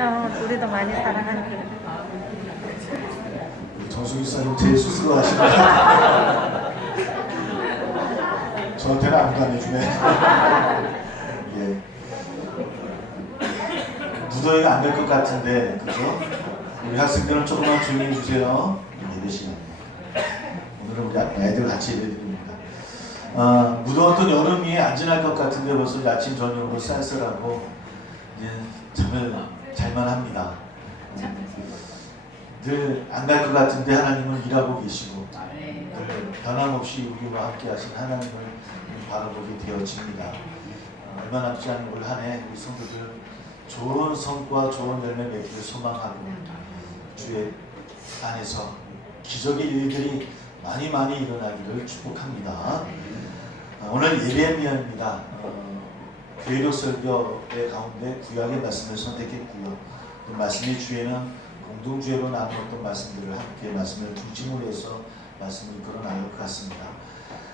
어, 우리도 많이 사랑하는 정수기 사님 제 스스로 하시는 저한테는 안 해주네. 예. 무더위가 안 될 것 같은데, 그죠? 우리 학생들은 조금만 조용히 해주세요. 예배 시간. 오늘은 우리 애들 같이 예배 드립니다. 아, 무더웠던 여름이 안 지날 것 같은데 벌써 아침 저녁으로 쌀쌀하고 이제 잠을 잘만 합니다. 늘 안 갈 것 같은데 하나님은 일하고 계시고 늘 변함없이 우리와 함께 하신 하나님을 바라보게 되어집니다. 어, 얼마 남지 않은 올 한해 우리 성도들 좋은 성과 좋은 열매 맺기를 소망하고 주의 안에서 기적의 일들이 많이 많이 일어나기를 축복합니다. 어, 오늘 예레미야입니다. 어, 교회력 설교의 가운데 구약의 말씀을 선택했고요. 그 말씀의 주에는 공동주의로 나누었던 말씀들을 함께 말씀을 중심으로 해서 말씀을 이끌어 나갈 것 같습니다.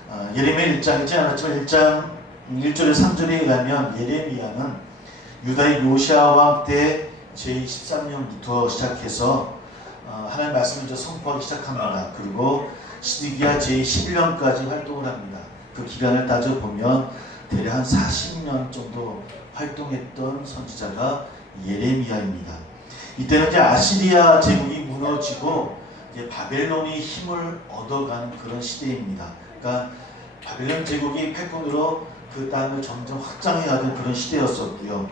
어, 예레미야 1장이지 않았지만 1장 1절에 3절에 가면 예레미야는 유다의 요시아와 때 제23년부터 시작해서 어, 하나님 말씀을 이제 선포하기 시작합니다. 그리고 시드기야 제11년까지 활동을 합니다. 그 기간을 따져보면 대략 한 40년 정도 활동했던 선지자가 예레미야입니다. 이때는 이제 아시리아 제국이 무너지고 이제 바벨론이 힘을 얻어가는 그런 시대입니다. 그러니까 바벨론 제국이 패권으로 그 땅을 점점 확장해가는 그런 시대였었고요.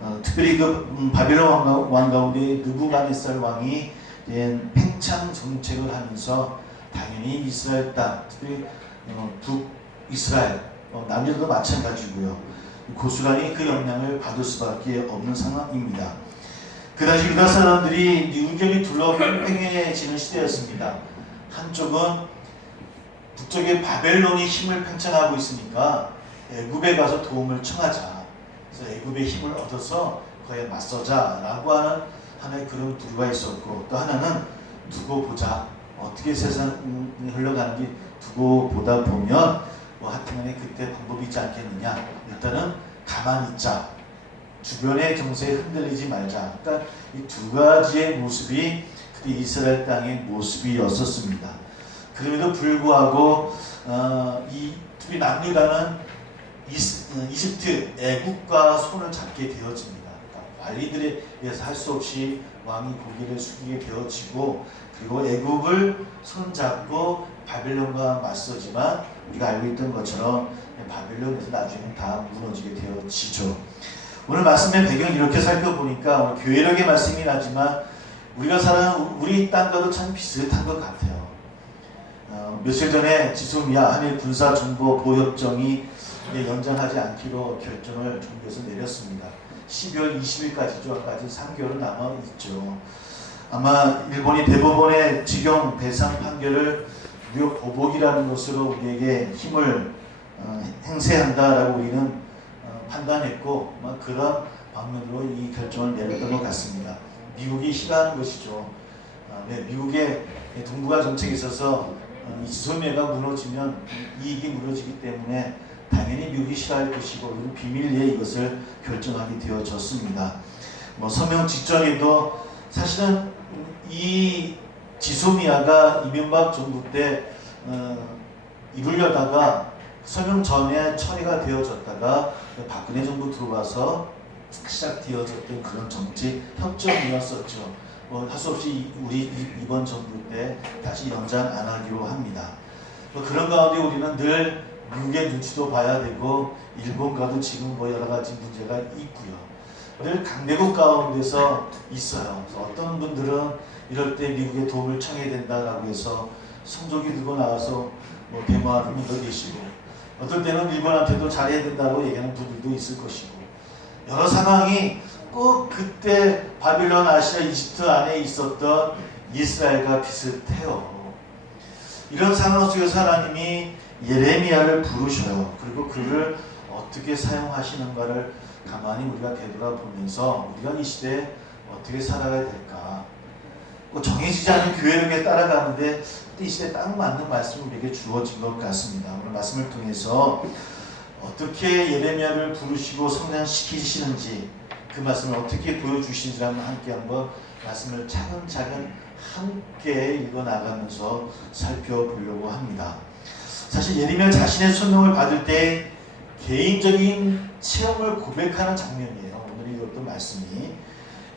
어, 특별히 그 음, 바벨론 왕, 가- 왕 가운데 느부갓네살 왕이 된 팽창 정책을 하면서 당연히 이스라엘 땅, 특별히 어, 북이스라엘, 어, 남유다도 마찬가지고요. 고스란히 그 영향을 받을 수밖에 없는 상황입니다. 그 당시 유다 사람들이 유경이 둘러 팽팽해지는 시대였습니다. 한쪽은 북쪽에 바벨론이 힘을 팽창하고 있으니까 애굽에 가서 도움을 청하자. 그래서 애굽의 힘을 얻어서 그에 맞서자라고 하는 하나의 그런 부류가 있었고 또 하나는 두고 보자. 어떻게 세상이 흘러가는지 두고 보다 보면 뭐 하여튼간에 그때 방법이 있지 않겠느냐. 일단은 가만히 있자. 주변의 정세에 흔들리지 말자. 그러니까 이 두 가지의 모습이 그때 이스라엘 땅의 모습이었었습니다. 그럼에도 불구하고 어, 이 특히 남유다는 이스, 어, 이집트 애국과 손을 잡게 되어집니다. 관리들에 의해서 할 수 없이 왕이 고개를 숙이게 되어지고 그리고 애국을 손잡고 바벨론과 맞서지만 우리가 알고 있던 것처럼 바벨론에서 나중에 다 무너지게 되어지죠. 오늘 말씀의 배경 이렇게 살펴보니까 오늘 교회력의 말씀이 나지만 우리가 사는 우리 땅과도 참 비슷한 것 같아요. 어, 며칠 전에 지소미아 한일 군사 정보 보협정이 연장하지 않기로 결정을 정부에서 내렸습니다. 12월 20일까지죠. 아직 3개월은 남아 있죠. 아마 일본이 대법원의 직영 배상 판결을 무역 보복이라는 것으로 우리에게 힘을 어, 행세한다라고 우리는 어, 판단했고 아마 그런 방면으로 이 결정을 내렸던 것 같습니다. 미국이 싫어하는 것이죠. 아, 네, 미국의 동북아 정책에 있어서 어, 이 지소미아가 무너지면 이익이 무너지기 때문에 당연히 싫어할 것이고 우리는 비밀리에 이것을 결정하게 되어졌습니다. 뭐 서명 직전에도 사실은 이 지소미아가 이명박 정부 때 어, 이루려다가 서명 전에 처리가 되어졌다가 박근혜 정부 들어와서 시작되어졌던 그런 정치 협정이었었죠. 뭐 할수 없이 우리 이- 이번 정부 때 다시 연장 안 하기로 합니다. 뭐 그런 가운데 우리는 늘 미국의 눈치도 봐야 되고 일본과도 지금 뭐 여러 가지 문제가 있고요. 늘 강대국 가운데서 있어요. 어떤 분들은 이럴 때 미국의 도움을 청해야 된다라고 해서 성조기 들고 나와서 뭐 대모하는 분도 계시고 어떨 때는 일본한테도 잘해야 된다고 얘기하는 분들도 있을 것이고 여러 상황이 꼭 그때 바빌론, 아시아, 이집트 안에 있었던 이스라엘과 비슷해요. 이런 상황 속에서 하나님이 예레미야를 부르셔요. 그리고 그를 어떻게 사용하시는가를 가만히 우리가 되돌아보면서 우리가 이 시대에 어떻게 살아가야 될까. 뭐 정해지지 않은 교회력에 따라가는데 이 시대에 딱 맞는 말씀이 우리에게 주어진 것 같습니다. 오늘 말씀을 통해서 어떻게 예레미야를 부르시고 성장시키시는지 그 말씀을 어떻게 보여주시는지 한번 함께 한번 말씀을 차근차근 함께 읽어 나가면서 살펴보려고 합니다. 사실 예레미야 자신의 소명을 받을 때 개인적인 체험을 고백하는 장면이에요. 오늘 읽었던 말씀이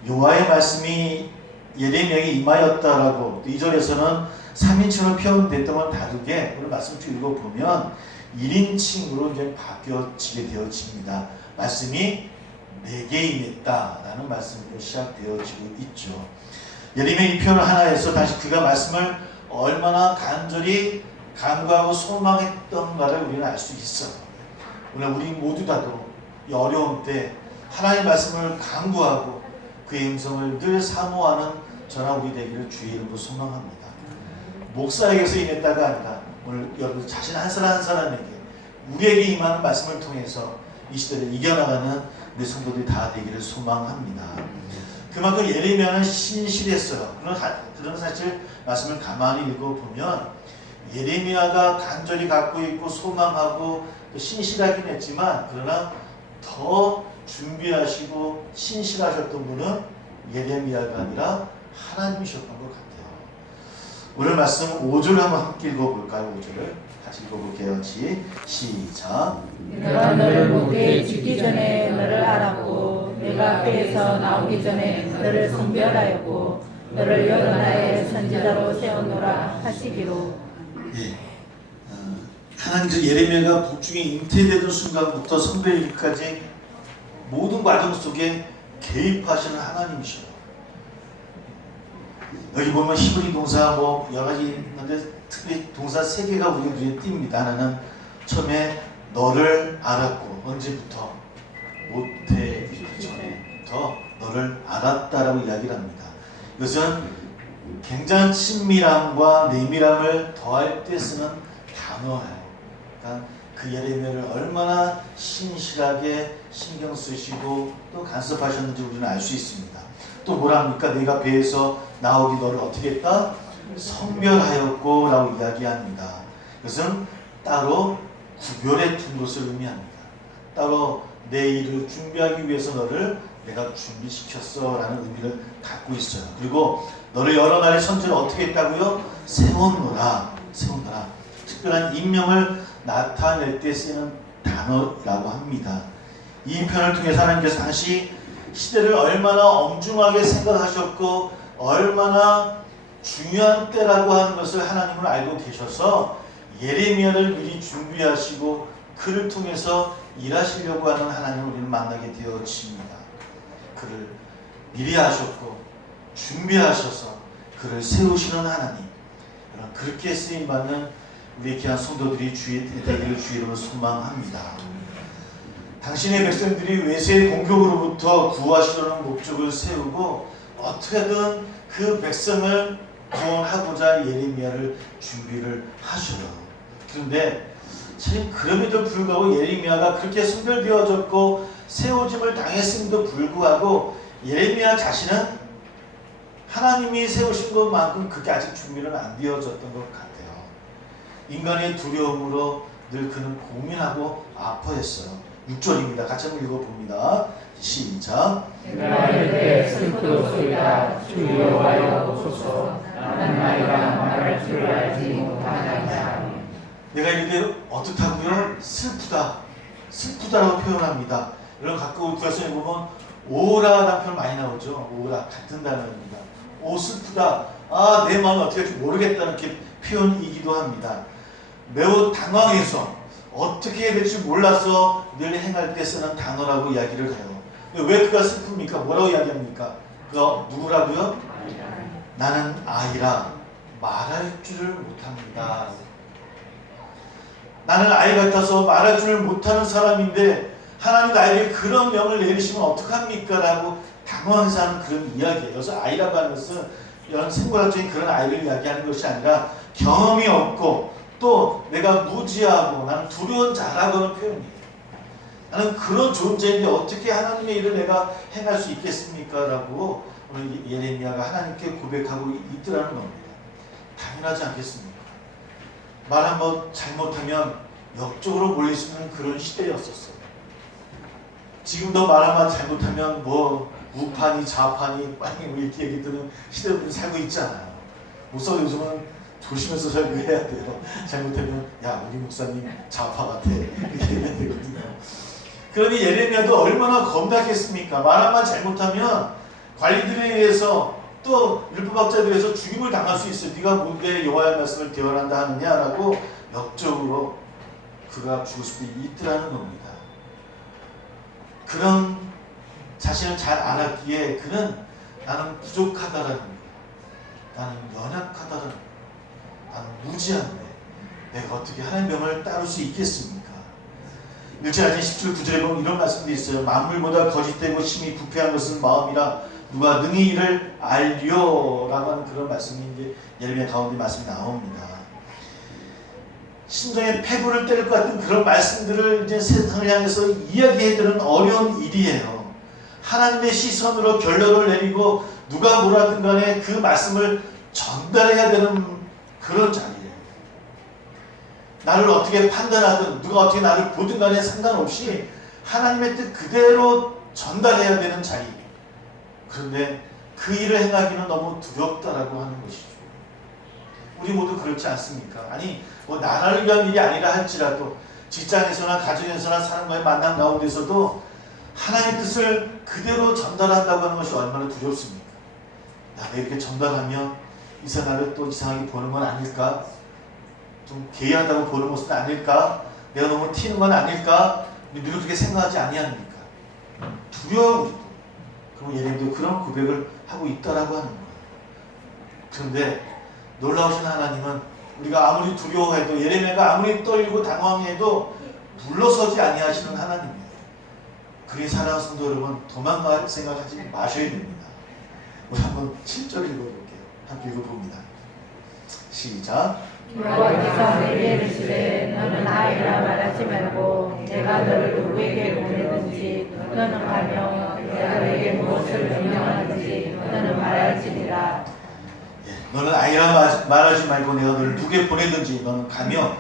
요하의 말씀이 예레미야에게 임하였다라고 또 2절에서는 3인칭으로 표현됐던 건 다르게 오늘 말씀 쭉 읽어보면 1인칭으로 이제 바뀌어지게 되어집니다. 말씀이 내게 임했다라는 말씀으로 시작되어지고 있죠. 예레미야 이 표현 하나에서 다시 그가 말씀을 얼마나 간절히 간구하고 소망했던가를 우리는 알 수 있어. 오늘 우리 모두 다도 이 어려움 때 하나님의 말씀을 간구하고 그의 음성을 늘 사모하는 저나 우리 되기를 주의 이름으로 소망합니다. 목사에게서 임했다가 아니라 오늘 여러분 자신 한 사람 한 사람에게 우리에게 임하는 말씀을 통해서 이 시대를 이겨나가는 우리 성도들이 다 되기를 소망합니다. 그만큼 예레미야는 신실했어요. 그런, 하- 그런 사실 말씀을 가만히 읽어보면 예레미야가 간절히 갖고 있고 소망하고 또 신실하긴 했지만 그러나 더 준비하시고 신실하셨던 분은 예레미야가 아니라 하나님이셨던 것 같아요. 오늘 말씀 5절 한번 함께 읽어볼까요? 5절을 같이 읽어볼게요. 시, 시작. 내가 너를 목에 짓기 전에 너를 알았고 내가 배에서 나오기 전에 너를 선별하였고 너를 여러 나라의 선지자로 세웠노라 하시기로 예. 어, 하나님께서 예레미야가 북중에 잉태되던 순간부터 선배일까지 모든 과정 속에 개입하시는 하나님이셔요. 여기 보면 히브리 동사 뭐 여러 가지 있는데 특히 동사 세 개가 우리 눈에 띕니다. 하나는 처음에 너를 알았고 언제부터 모태 전에부터 너를 알았다라고 이야기를 합니다. 이것은 굉장한 친밀함과 내밀함을 더할 때 쓰는 단어예요. 그러니까 그 예레미야를 얼마나 신실하게 신경 쓰시고 또 간섭하셨는지 우리는 알 수 있습니다. 또 뭐랍니까? 내가 배에서 나오기 너를 어떻게 했다? 성별하였고 라고 이야기합니다. 이것은 따로 구별해 둔 것을 의미합니다. 따로 내 일을 준비하기 위해서 너를 내가 준비시켰어 라는 의미를 갖고 있어요. 그리고 너를 여러 나라의 선지를 어떻게 했다고요? 세웠노라. 세웠노라. 특별한 임명을 나타낼 때 쓰는 단어라고 합니다. 이 편을 통해서 하나님께서 다시 시대를 얼마나 엄중하게 생각하셨고 얼마나 중요한 때라고 하는 것을 하나님은 알고 계셔서 예레미야를 미리 준비하시고 그를 통해서 일하시려고 하는 하나님을 우리는 만나게 되어집니다. 그를 미리 하셨고 준비하셔서 그를 세우시는 하나님 여러분, 그렇게 쓰임 받는 우리 귀한 성도들이 주의 되기를 주의 이름으로 소망합니다. 당신의 백성들이 외세의 공격으로부터 구하시려는 목적을 세우고 어떻게든 그 백성을 구원하고자 예레미야를 준비를 하셔요. 그런데 참 그럼에도 불구하고 예레미야가 그렇게 선별되어졌고 세워짐을 당했음에도 불구하고 예레미야 자신은 하나님이 세우신 것만큼 그게 아직 준비는 안 되어졌던 것 같아요. 인간의 두려움으로 늘 그는 고민하고 아파했어요. 6절입니다. 같이 한번 읽어봅니다. 시작. 내가 이때 슬프도소이다 주 여호와여 오소서 나는 아이가 말할 줄 알지 못하나이다 내가 이렇게 어떻다고요? 슬프다. 슬프다라고 표현합니다. 여러분 가끔 구약성에 보면 오라라는 표현 많이 나오죠. 오라 같은 단어입니다. 오 슬프다. 아 내 마음이 어떻게 할지 모르겠다는 표현이기도 합니다. 매우 당황해서 어떻게 해야 될지 몰라서 늘 행할 때 쓰는 단어라고 이야기를 해요. 왜 그가 슬픕니까? 뭐라고 이야기합니까? 그가 누구라고요? 나는 아이라 말할 줄을 못합니다. 나는 아이 같아서 말할 줄을 못하는 사람인데 하나님 나에게 그런 명을 내리시면 어떡합니까? 라고 당황해서 그런 이야기예요. 여기서 아이라고 하는 것은 이런 생물학적인 그런 아이를 이야기하는 것이 아니라 경험이 없고 또 내가 무지하고 나는 두려운 자라고 하는 표현이에요. 나는 그런 존재인데 어떻게 하나님의 일을 내가 행할 수 있겠습니까? 라고 오늘 예레미야가 하나님께 고백하고 있더라는 겁니다. 당연하지 않겠습니까? 말 한 번 잘못하면 역적으로 몰려있는 그런 시대였었어요. 지금도 말 한마디 잘못하면 뭐 우판이 좌판이 빵이 뭐 이렇게 얘기 드는 우리 살고 있잖아요. 목사가 요즘은 조심해서 설교해야 돼요. 잘못하면 야 우리 목사님 좌파 같아 이렇게 얘기해야 되거든요. 그러니 예레미야도 얼마나 겁나겠습니까? 말 한마디 잘못하면 관리들에 의해서 또 율법학자들에 의해서 죽임을 당할 수 있어요. 네가 뭔데 여호와의 말씀을 대언한다 하느냐라고 역적으로 그가 죽을 수도 있더라는 겁니다. 그런 자신을 잘 알았기에 그는 나는 부족하다라는 거예요. 나는 연약하다라는 거예요. 나는 무지한데 내가 어떻게 하나님의 명을 따를 수 있겠습니까? 1절 아진 10절 9절에 보면 이런 말씀도 있어요. 만물보다 거짓되고 심히 부패한 것은 마음이라 누가 능히 이를 알리오라고 하는 그런 말씀이 이제 예레미야 가운데 말씀이 나옵니다. 심정에 패부를 때릴 것 같은 그런 말씀들을 이제 세상을 향해서 이야기해드리는 어려운 일이에요. 하나님의 시선으로 결론을 내리고 누가 뭐라든 간에 그 말씀을 전달해야 되는 그런 자리예요. 나를 어떻게 판단하든 누가 어떻게 나를 보든 간에 상관없이 하나님의 뜻 그대로 전달해야 되는 자리. 그런데 그 일을 행하기는 너무 두렵다라고 하는 것이죠. 우리 모두 그렇지 않습니까? 아니 뭐 나라를 위한 일이 아니라 할지라도 직장에서나 가정에서나 사람과의 만남 가운데서도 하나님의 뜻을 그대로 전달한다고 하는 것이 얼마나 두렵습니까? 나가 이렇게 전달하면 이 사람을 또 이상하게 보는 건 아닐까? 좀 개의하다고 보는 것은 아닐까? 내가 너무 튀는 건 아닐까? 우리 그렇게 생각하지 아니합니까? 우리도. 그럼 예레미도 그런 고백을 하고 있다라고 하는 거예요. 그런데 놀라우신 하나님은 우리가 아무리 두려워해도 예레미야가 아무리 떨리고 당황해도 물러서지 아니하시는 하나님이에요. 그리 사랑하는 성도 여러분 도망갈 생각하지 마셔야 됩니다. 우리 한번 7절 읽어볼게요. 함께 읽어봅니다. 시작. 여호와께서 내게 이르시되 너는 아이라 말하지 말고 내가 너를 누구에게 보내든지 너는 가며 내가 너에게 무엇을 명령하든지 너는 말할지니라 예, 너는 아이라 마- 말하지 말고 내가 너를 누게 보내든지 너는 가며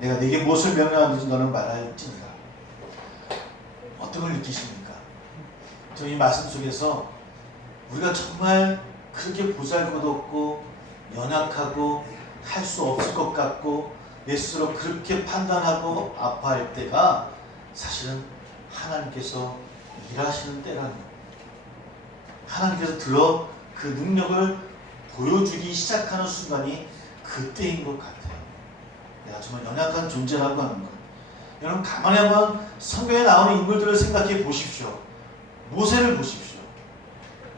내가 네게 무엇을 명령하든지 너는 말할지니라. 어떤 걸 느끼십니까? 저 이 말씀 속에서 우리가 정말 그렇게 보잘것없고 연약하고 할 수 없을 것 같고 내 스스로 그렇게 판단하고 아파할 때가 사실은 하나님께서 일하시는 때라는 거예요. 하나님께서 들어 그 능력을 보여주기 시작하는 순간이 그때인 것 같아요. 내가 정말 연약한 존재라고 하는 것. 여러분 가만히 한번 성경에 나오는 인물들을 생각해 보십시오. 모세를 보십시오.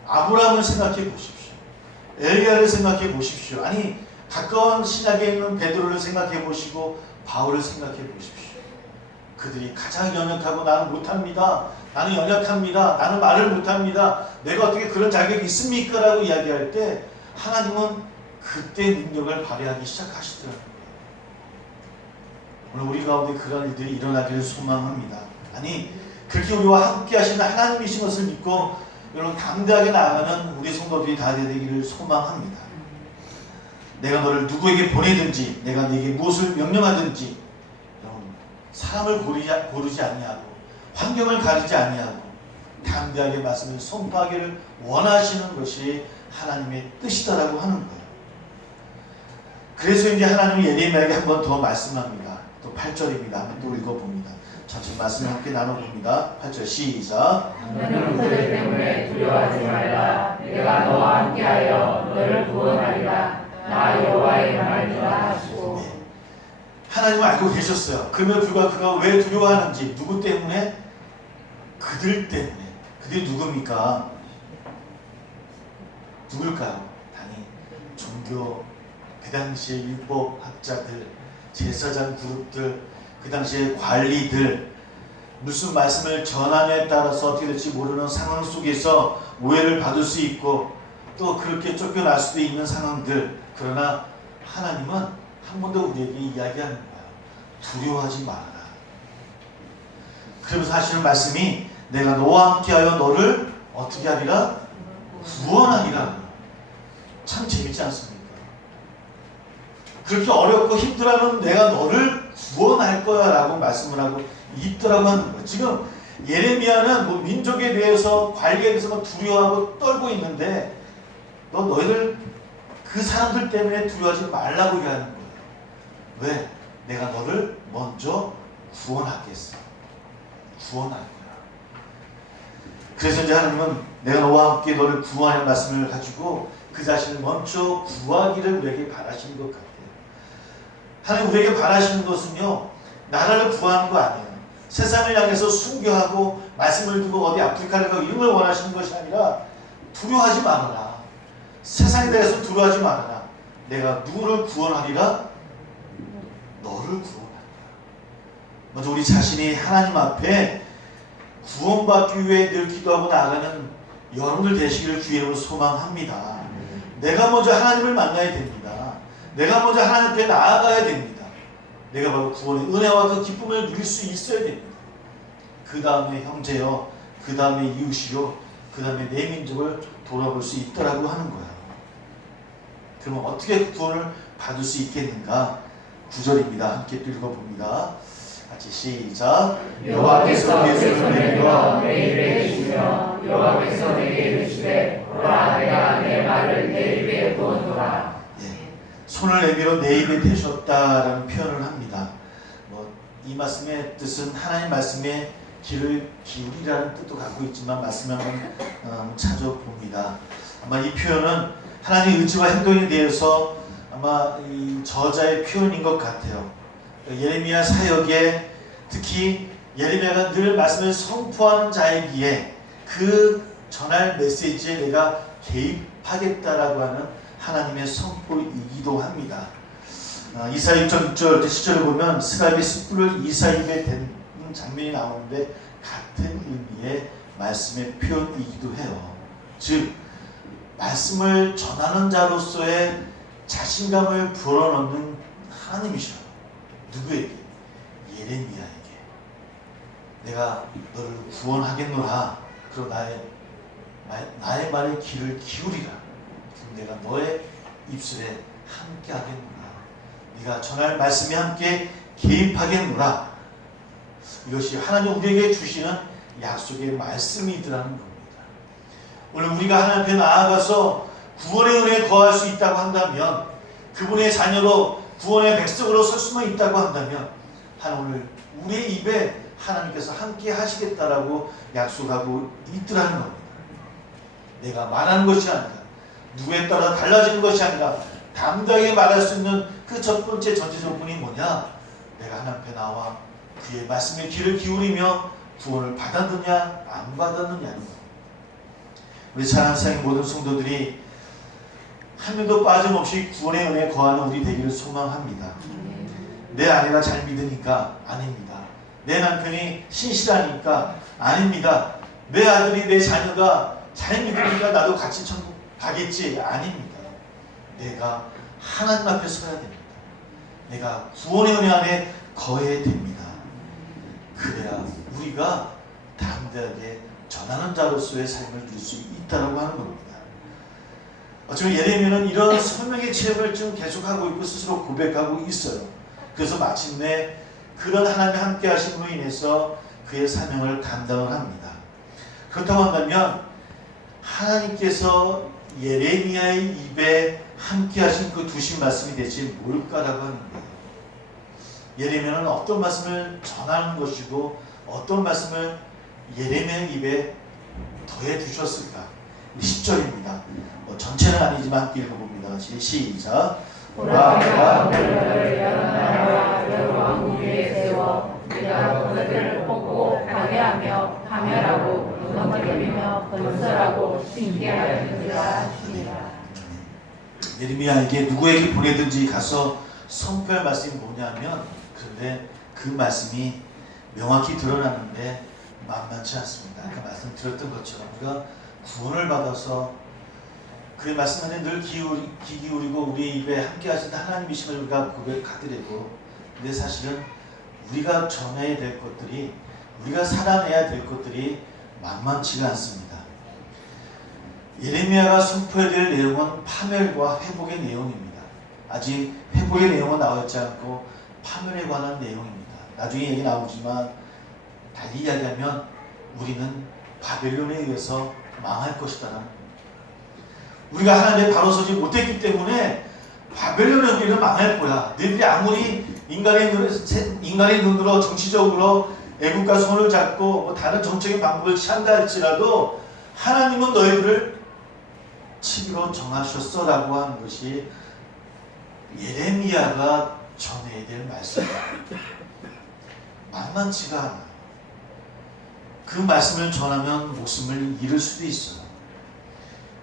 아브라함을 생각해 보십시오. 엘리야를 생각해 보십시오. 아니 가까운 신약에 있는 베드로를 생각해 보시고 바울을 생각해 보십시오. 그들이 가장 연약하고 나는 못합니다. 나는 연약합니다. 나는 말을 못합니다. 내가 어떻게 그런 자격이 있습니까? 라고 이야기할 때 하나님은 그때 능력을 발휘하기 시작하시더라고요. 오늘 우리 가운데 그런 일들이 일어나기를 소망합니다. 아니 그렇게 우리와 함께 하시는 하나님이신 것을 믿고 여러분 담대하게 나아가는 우리 성도들이 다 되기를 소망합니다. 내가 너를 누구에게 보내든지 내가 네게 무엇을 명령하든지 여러분 사람을 고르지, 고르지 아니하고 환경을 가리지 아니하고 담대하게 말씀을 선포하기를 원하시는 것이 하나님의 뜻이다라고 하는 거예요. 그래서 이제 하나님이 예레미야에게 한 번 더 말씀합니다. 또 8절입니다. 한번 또 읽어봅니다. 천천히 말씀을 함께 나눠봅니다. 8절 시작. 너는 그들 때문에 두려워하지 말라 내가 너와 함께하여 너를 구원하리라 나 여호와의 말이라 하시고 네. 하나님은 알고 계셨어요. 그럼에도 불구하고 그가 왜 두려워하는지 누구 때문에? 그들 때문에. 그들이 누굽니까? 누굴까요? 당연히 종교 그 당시의 율법 학자들, 제사장 그룹들, 그 당시의 관리들 무슨 말씀을 전함에 따라서 어떻게 될지 모르는 상황 속에서 오해를 받을 수 있고 또 그렇게 쫓겨날 수도 있는 상황들 그러나 하나님은 한 번 더 우리에게 이야기하는 거야. 두려워하지 말아라. 그러면서 하시는 말씀이 내가 너와 함께하여 너를 어떻게 하리라? 구원하리라. 참 재밌지 않습니까? 그렇게 어렵고 힘들어하면 내가 너를 구원할 거야 라고 말씀을 하고 있더라고 하는 거예요. 지금 예레미야는 뭐 민족에 대해서 관리에 대해서 막 두려워하고 떨고 있는데 너 너희들 그 사람들 때문에 두려워하지 말라고 얘기하는 거예요. 왜? 내가 너를 먼저 구원하겠어. 구원할 거야. 그래서 이제 하나님은 내가 너와 함께 너를 구원할 말씀을 가지고 그 자신을 먼저 구하기를 우리에게 바라시는 것 같아요. 하나님 우리에게 바라시는 것은요, 나라를 구하는 거 아니에요. 세상을 향해서 순교하고 말씀을 두고 어디 아프리카를 가고 이런 걸 원하시는 것이 아니라 두려워하지 말아라. 세상에 대해서 두려워하지 말아라. 내가 누구를 구원하리라? 너를 구원하리라. 먼저 우리 자신이 하나님 앞에 구원받기 위해 늘 기도하고 나아가는 여러분들 되시기를 주의 이름으로 소망합니다. 내가 먼저 하나님을 만나야 됩니다. 내가 먼저 하나님 앞에 나아가야 됩니다. 내가 바로 구원의 은혜와 그 기쁨을 누릴 수 있어야 됩니다. 그 다음에 형제요, 그 다음에 이웃이요, 그 다음에 내 민족을 돌아볼 수 있더라고 하는 거야. 그러면 어떻게 그 구원을 받을 수 있겠는가? 9절입니다. 함께 또 읽어봅니다. 같이 시작. 여호와께서 내 손을 내밀어 주시며 여호와께서 내게 이르시되 보라 내가 내 말을 내 입에 예, 손을 내밀어 내 입에 대셨다라는 표현을 합니다. 뭐 이 말씀의 뜻은 하나님 말씀에 귀를 기울이라는 뜻도 갖고 있지만 말씀을 한번 어, 찾아봅니다. 아마 이 표현은 하나님의 의지와 행동에 대해서 아마 이 저자의 표현인 것 같아요. 예레미야 사역에 특히 예레미야가 늘 말씀을 선포하는 자이기에 그 전할 메시지에 내가 개입하겠다라고 하는 하나님의 선포이기도 합니다. 아, 이사야 6장 6절 10절을 보면 스가랴의 숯불을 이사 입에 댄 장면이 나오는데 같은 의미의 말씀의 표현이기도 해요. 즉 말씀을 전하는 자로서의 자신감을 불어넣는 하나님이셔요. 누구에게? 예레미야에게. 내가 너를 구원하겠노라. 그리고 나의 말- 나의 말에 귀를 기울이라. 그럼 내가 너의 입술에 함께 하겠노라. 네가 전할 말씀에 함께 개입하겠노라. 이것이 하나님 우리에게 주시는 약속의 말씀이더라는 겁니다. 오늘 우리가 하나님 앞에 나아가서 구원의 은혜에 거할 수 있다고 한다면 그분의 자녀로 구원의 백성으로 설 수만 있다고 한다면 하나님 오늘 우리의 입에 하나님께서 함께 하시겠다라고 약속하고 있더라는 겁니다. 내가 말하는 것이 아니라 누구에 따라 달라지는 것이 아니라 담대하게 말할 수 있는 그 첫 번째 전제 조건이 뭐냐? 내가 하나님 앞에 나와 그의 말씀에 귀를 기울이며 구원을 받았느냐 안 받았느냐는 거. 우리 사랑상의 모든 성도들이 한 명도 빠짐없이 구원의 은혜에 거하는 우리 되기를 소망합니다. 내 아내가 잘 믿으니까 아닙니다. 내 남편이 신실하니까 아닙니다. 내 아들이 내 자녀가 잘 믿으니까 나도 같이 천국 가겠지 아닙니다. 내가 하나님 앞에 서야 됩니다. 내가 구원의 은혜 안에 거해야 됩니다. 그래야 우리가 담대하게 전하는 자로서의 삶을 누릴 수 있다라고 하는 겁니다. 어쩌면 예레미야는 이런 설명의 체험을 좀 계속하고 있고 스스로 고백하고 있어요. 그래서 마침내 그런 하나님의 함께 하심으로 인해서 그의 사명을 감당을 합니다. 그렇다고 한다면 하나님께서 예레미야의 입에 함께 하신 그 두신 말씀이 대체 뭘까라고 하는 거예요. 예레미야는 어떤 말씀을 전하는 것이고 어떤 말씀을 예레미야의 입에 더해 두셨을까? 10절입니다. 뭐 전체는 아니지만 함께 읽어봅니다. 같이 시작. 보라 내가 너를 여러 여러 왕국 위에 세워 내가 너희를 뽑고 파괴하며 파멸하고 예레미야에게 누구에게 보내든지 가서 선포할 말씀이 뭐냐면 그런데 그 말씀이 명확히 드러나는데 만만치 않습니다. 아까 말씀 드렸던 것처럼 우리가 구원을 받아서 그의 말씀 안에 늘 기울이, 귀 기울이고 우리 입에 함께 하신 하나님이심을 우리가 고백하더라도 근데 사실은 우리가 전해야 될 것들이 우리가 살아내야 될 것들이 만만치가 않습니다. 예레미야가 선포해야 될 내용은 파멸과 회복의 내용입니다. 아직 회복의 내용은 나오지 않고 파멸에 관한 내용입니다. 나중에 얘기 나오지만 달리 이야기하면 우리는 바벨론에 의해서 망할 겁니다. 우리가 하나님의 바로 서지 못했기 때문에 바벨론에 우리는 망할 거야. 너희들이 아무리 인간의 눈으로, 인간의 눈으로 정치적으로 애국과 손을 잡고 뭐 다른 정책의 방법을 취한다 할지라도 하나님은 너희들을 치기로 정하셨어라고 하는 것이 예레미야가 전해야 될 말씀입니다. 만만치가 않아요. 그 말씀을 전하면 목숨을 잃을 수도 있어요.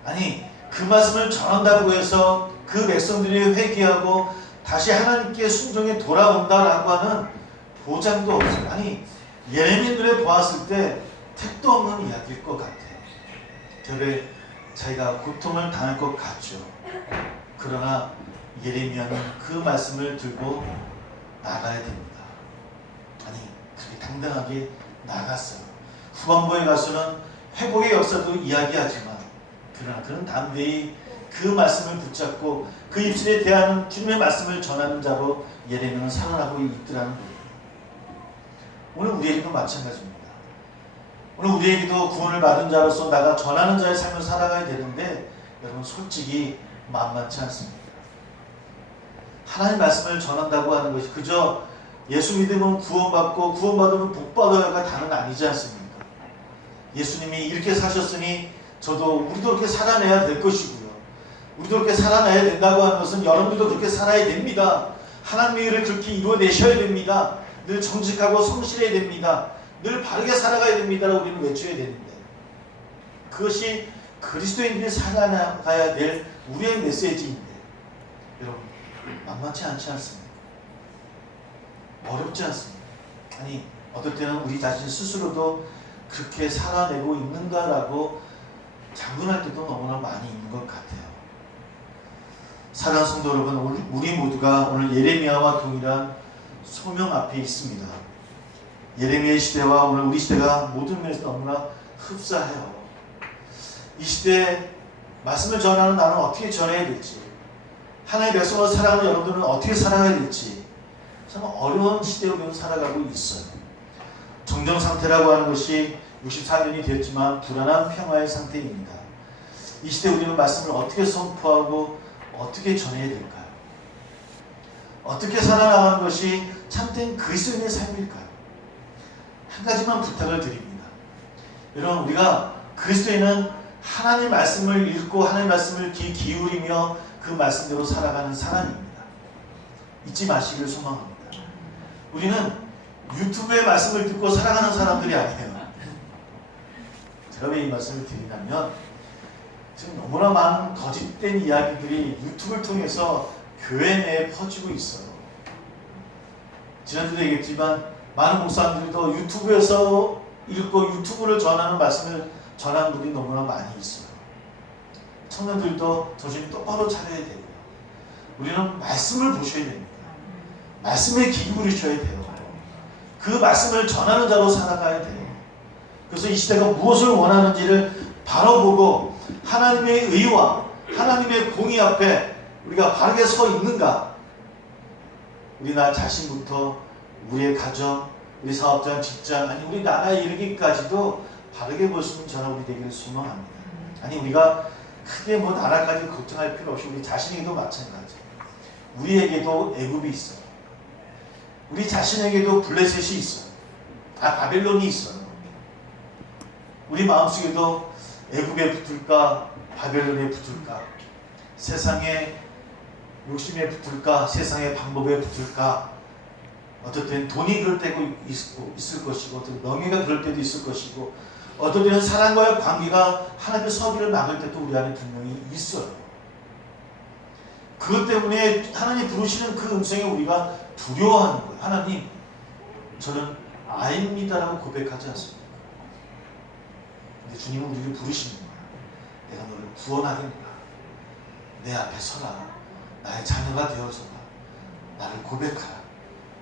아니 그 말씀을 전한다고 해서 그 백성들이 회개하고 다시 하나님께 순종에 돌아온다라고 하는 보장도 없어요. 아니 예레미야 눈에 보았을 때 택도 없는 이야기일 것 같아요. 되레 자기가 고통을 당할 것 같죠. 그러나 예레미야는 그 말씀을 들고 나가야 됩니다. 아니 그렇게 당당하게 나갔어요. 후반부에 가서는 회복의 역사도 이야기하지만 그러나 그는 담대히 그 말씀을 붙잡고 그 입술에 대하는 주님의 말씀을 전하는 자로 예레미야는 살아나고 있더라는 거예요. 오늘 우리에게도 마찬가지입니다. 오늘 우리에게도 구원을 받은 자로서 나가 전하는 자의 삶을 살아가야 되는데 여러분 솔직히 만만치 않습니다. 하나님 말씀을 전한다고 하는 것이 그저 예수 믿으면 구원받고 구원받으면 복받아야가 다는 아니지 않습니까? 예수님이 이렇게 사셨으니 저도 우리도 그렇게 살아내야 될 것이고요. 우리도 그렇게 살아내야 된다고 하는 것은 여러분들도 그렇게 살아야 됩니다. 하나님의 일을 그렇게 이루어내셔야 됩니다. 늘 정직하고 성실해야 됩니다. 늘 바르게 살아가야 됩니다라고 우리는 외쳐야 되는데 그것이 그리스도인들이 살아나가야 될 우리의 메시지인데 여러분 만만치 않지 않습니까? 어렵지 않습니까? 아니 어떨 때는 우리 자신 스스로도 그렇게 살아내고 있는가라고 자문할 때도 너무나 많이 있는 것 같아요. 사랑하는 성도 여러분, 우리 모두가 오늘 예레미야와 동일한 소명 앞에 있습니다. 예레미야 시대와 오늘 우리 시대가 모든 면에서 너무나 흡사해요. 이 시대에 말씀을 전하는 나는 어떻게 전해야 될지, 하나님의 백성을 사랑하는 여러분들은 어떻게 살아가야 될지 참 어려운 시대로 우리는 살아가고 있어요. 정정 상태라고 하는 것이 64년이 되었지만 불안한 평화의 상태입니다. 이 시대 우리는 말씀을 어떻게 선포하고 어떻게 전해야 될까요? 어떻게 살아나가는 것이 참된 그리스도인의 삶일까요? 한 가지만 부탁을 드립니다. 여러분 우리가 그리스도인은 하나님 말씀을 읽고 하나님 말씀을 귀 기울이며 그 말씀대로 살아가는 사람입니다. 잊지 마시기를 소망합니다. 우리는 유튜브의 말씀을 듣고 살아가는 사람들이 아니에요. 제가 왜 이 말씀을 드리냐면 지금 너무나 많은 거짓된 이야기들이 유튜브를 통해서 교회 내에 퍼지고 있어요. 지난주도 얘기했지만 많은 목사님들도 유튜브에서 읽고 유튜브를 전하는 말씀을 전하는 분들이 너무나 많이 있어요. 청년들도 정신 똑바로 차려야 되고요. 우리는 말씀을 보셔야 됩니다. 말씀에 기울이셔야 돼요. 그 말씀을 전하는 자로 살아가야 돼요. 그래서 이 시대가 무엇을 원하는지를 바로 보고 하나님의 의와 하나님의 공의 앞에 우리가 바르게 서 있는가? 우리 나 자신부터 우리의 가정, 우리 사업장, 직장, 아니 우리 나라에 이르기까지도 바르게 보시는 저는 우리 되기를 소망합니다. 아니 우리가 크게 뭐 나라까지 걱정할 필요 없이 우리 자신에게도 마찬가지. 우리에게도 애굽이 있어요. 우리 자신에게도 블레셋이 있어요. 다 바벨론이 있어요. 우리 마음속에도 애굽에 붙을까 바벨론에 붙을까 세상의 욕심에 붙을까 세상의 방법에 붙을까 어떨 때는 돈이 그럴 때도 있고, 있을 것이고 어떤 명예가 그럴 때도 있을 것이고 어떨 때는 사랑과의 관계가 하나님의 서기를 막을 때도 우리 안에 분명히 있어요. 그것 때문에 하나님 부르시는 그 음성에 우리가 두려워하는 거예요. 하나님, 저는 아입니다라고 고백하지 않습니까? 근데 주님은 우리를 부르시는 거야. 내가 너를 구원하겠노라. 내 앞에 서라. 나의 자녀가 되어서라. 나를 고백하라.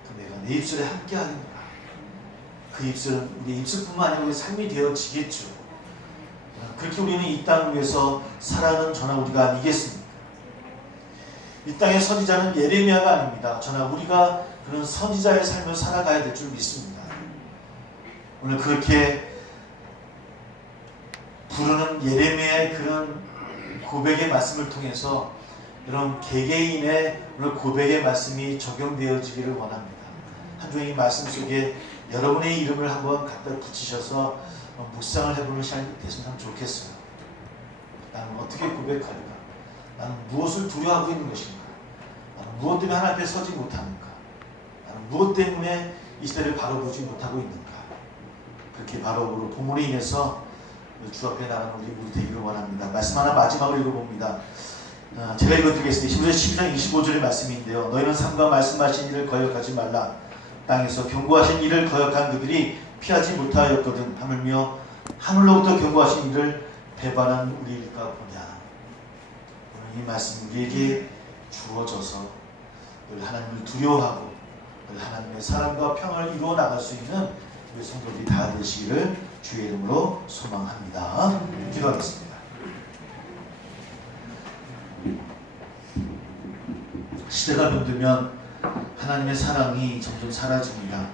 그럼 내가 내 입술에 함께 하겠노라. 그 입술은 우리 입술뿐만 아니라 우리 삶이 되어지겠죠. 그렇게 우리는 이땅 위에서 살아가는 전화 우리가 아니겠습니까? 이 땅의 선지자는 예레미야가 아닙니다. 저나 우리가 그런 선지자의 삶을 살아가야 될 줄 믿습니다. 오늘 그렇게 부르는 예레미야의 그런 고백의 말씀을 통해서 여러분 개개인의 오늘 고백의 말씀이 적용되어지기를 원합니다. 한 주의 이 말씀 속에 여러분의 이름을 한번 갖다 붙이셔서 묵상을 해보는 시간이 됐으면 좋겠어요. 나는 어떻게 고백할까? 나는 무엇을 두려워하고 있는 것인가? 나는 무엇 때문에 하나님 앞에 서지 못하는가? 나는 무엇 때문에 이 시대를 바로 보지 못하고 있는가? 그렇게 바로 그 본문에 인해서 주 앞에 나가는 우리 우리 되기를 원합니다. 말씀 하나 마지막으로 읽어봅니다. 아, 제가 읽어드리겠습니다. 히브리서 12장 25절의 말씀인데요. 너희는 삼가 말씀하신 일을 거역하지 말라. 땅에서 경고하신 일을 거역한 그들이 피하지 못하였거든. 하물며 하늘로부터 경고하신 일을 배반한 우리일까 보냐. 이 말씀 우리에게 주어져서 늘 하나님을 두려워하고 늘 하나님의 사랑과 평을 이루어 나갈 수 있는 우리 성도들이 다 되시기를 주의 이름으로 소망합니다. 기도하겠습니다. 시대가 변두면 하나님의 사랑이 점점 사라집니다.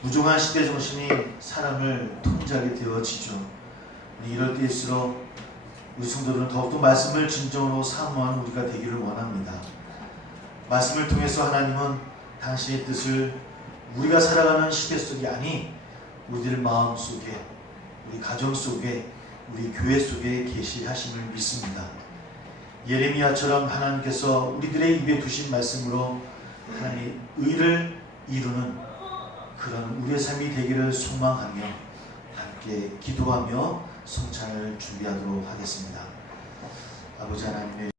무중한 시대 정신이 사람을 통제하게 되어지죠. 이럴 때일수록 우리 성도들은 더욱더 말씀을 진정으로 사모하는 우리가 되기를 원합니다. 말씀을 통해서 하나님은 당신의 뜻을 우리가 살아가는 시대 속이 아니 우리들 마음 속에 우리 가정 속에 우리 교회 속에 계시하심을 믿습니다. 예레미야처럼 하나님께서 우리들의 입에 두신 말씀으로 하나님 의를 이루는 그런 우리의 삶이 되기를 소망하며 함께 기도하며 성찬을 준비하도록 하겠습니다. 아버지 하나님의